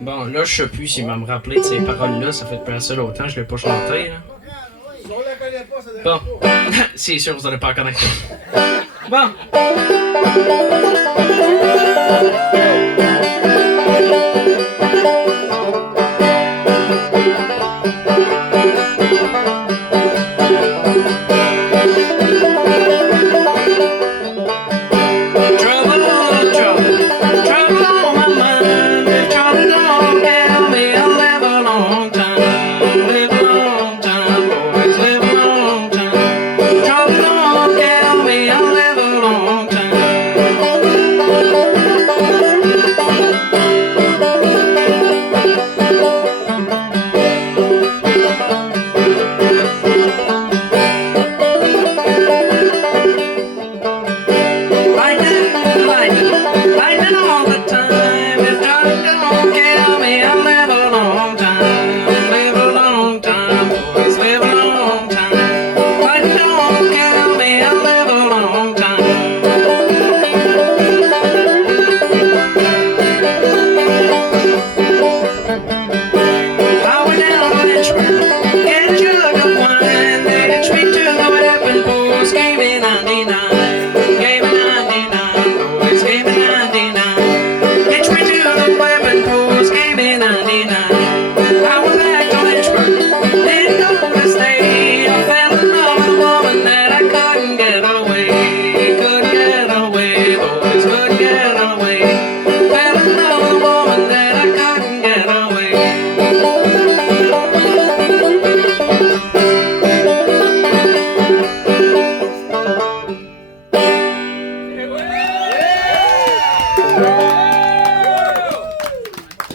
Bon, là, je sais plus s'il va me rappeler de ces paroles-là. Ça fait depuis assez longtemps, je l'ai pas chanté, là. Si on la connaît pas, ça Bon, dérange pas. c'est sûr, vous allez pas en connaître. Bon.